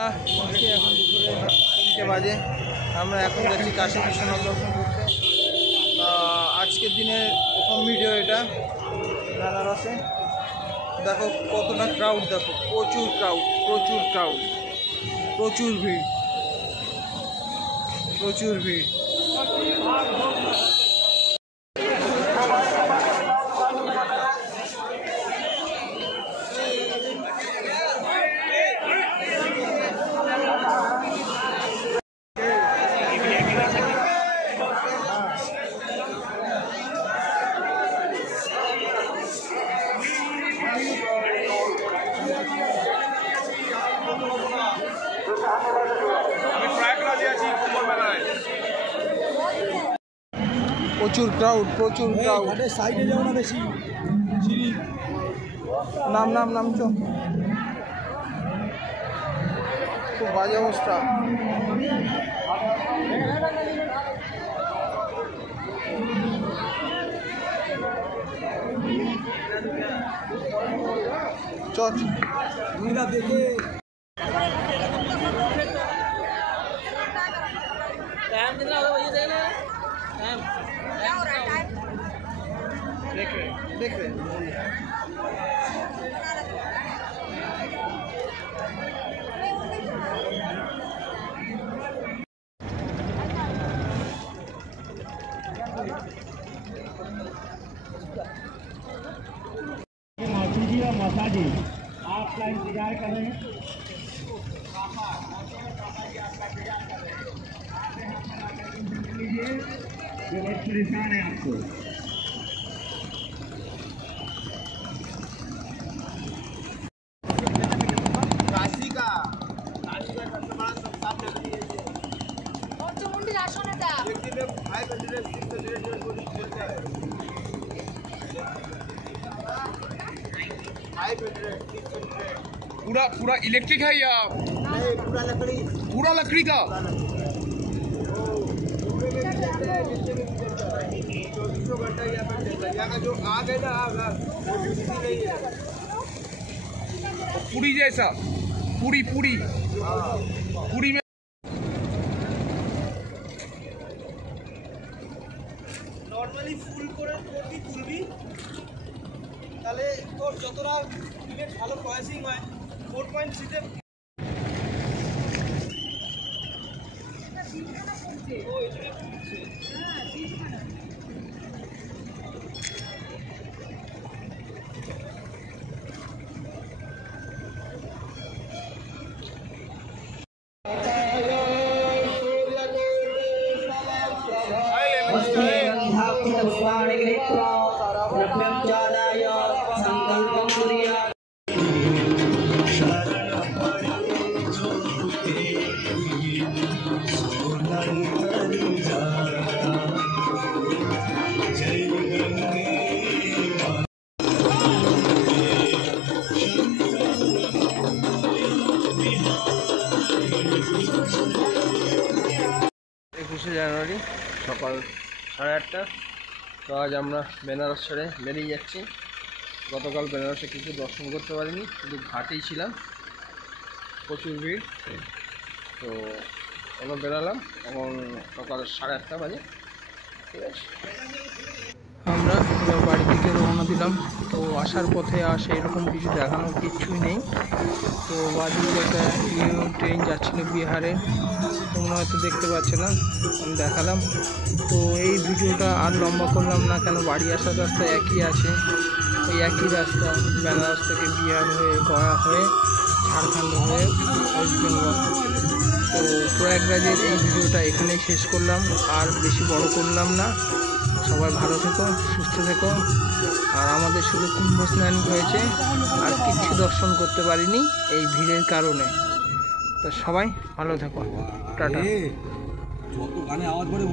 এখন দুপুরে 3টে বাজে। আমরা এখন যাচ্ছি কাশী বিশ্বনাথ দর্শন করতে। আজকের দিনের প্রথম ভিডিও এটা বেনারসে। দেখো কতটা ক্রাউড, দেখো প্রচুর ক্রাউড, প্রচুর ভিড়। প্রচুর ক্রাউড। সাইডে যাও না বেশি, নাম চো, খুব বাজে অবস্থা। চল দেখে देख रहे मासूजी और मसाजी आपका इंतजार कर रहे हैं। ये बहुत परेशान है आपको। पूरा इलेक्ट्रिक है या नहीं, पूरा लकड़ी का? जो आग है ना, आग नहीं है, पूरी जैसा, पूरी में নর্মালি ফুল করে তুলবি, তাহলে তোর যতটা ইমেজ ভালো প্রসেসিং হয় 4.3 তে। জানুয়ারি সকাল 8:30। তো আজ আমরা বেনারস ছেড়ে বেরিয়ে যাচ্ছি। গতকাল বেনারসে কিছু দর্শন করতে পারিনি, শুধু ঘাটেই ছিলাম, প্রচুর ভিড়। তো আমরা বেরালাম, এখন সকাল 8:30 বাজে। ঠিক আছে, আমরা বাড়ি থেকে রওনা দিলাম। তো আসার পথে সেই রকম কিছু দেখানোর কিচ্ছুই নেই। তো বাদিকে একটা ট্রেন যাচ্ছিল বিহারে, তোমরা হয়তো দেখতে পাচ্ছ না, আমি দেখালাম। তো এই ভিডিওটা আর লম্বা করলাম না, কেন বাড়ি আসার রাস্তা একই আছে, ওই একই রাস্তা বেনারস থেকে বিহার হয়ে, গয়া হয়ে, ঝাড়খণ্ড হয়ে ওয়েস্ট বেঙ্গল। তো প্রয়াগরাজের এই ভিডিওটা এখানেই শেষ করলাম, আর বেশি বড় করলাম না। সবাই ভালো থেকো, সুস্থ থেকো। আর আমাদের শুধু কুম্ভ স্নান হয়েছে, আর কিচ্ছু দর্শন করতে পারিনি এই ভিড়ের কারণে। তো সবাই ভালো থেকো, টাটা। যত গানে আওয়াজ করে